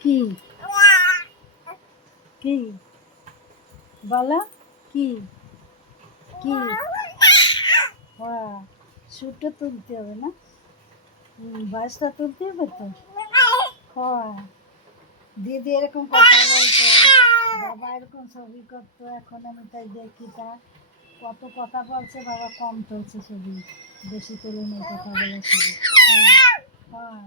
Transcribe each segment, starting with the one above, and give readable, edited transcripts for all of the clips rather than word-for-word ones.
কি কি বলো কি কি হ্যাঁ সুরটা তুলতে হবে না ভয়েসটা তুলতে হবে তো হ্যাঁ দিদি এরকম কথা বলতো বাবা এরকম ছবি করতো এখন আমি তাই দেখি তা কত কথা বলছে বাবা কম তুলছে ছবি বেশি তুলে নেই কথা বলে ছবি হ্যাঁ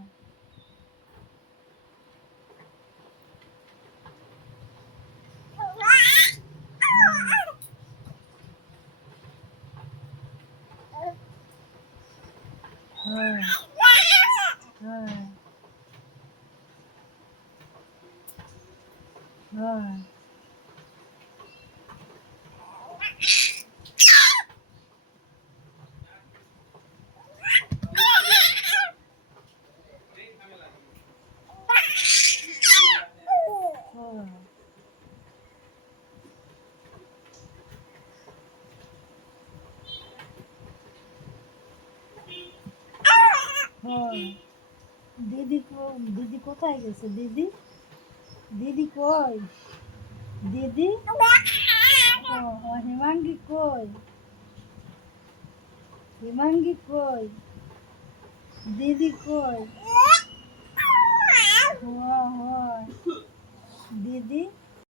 হ্যাঁ হ্যাঁ হ্যাঁ হ্যাঁ হ্যাঁ হ্যাঁ দিদি কোথায় গেছে দিদি দিদি কই দিদি হিমাঙ্গী কই হিমাঙ্গী কই দিদি কই হয় দিদি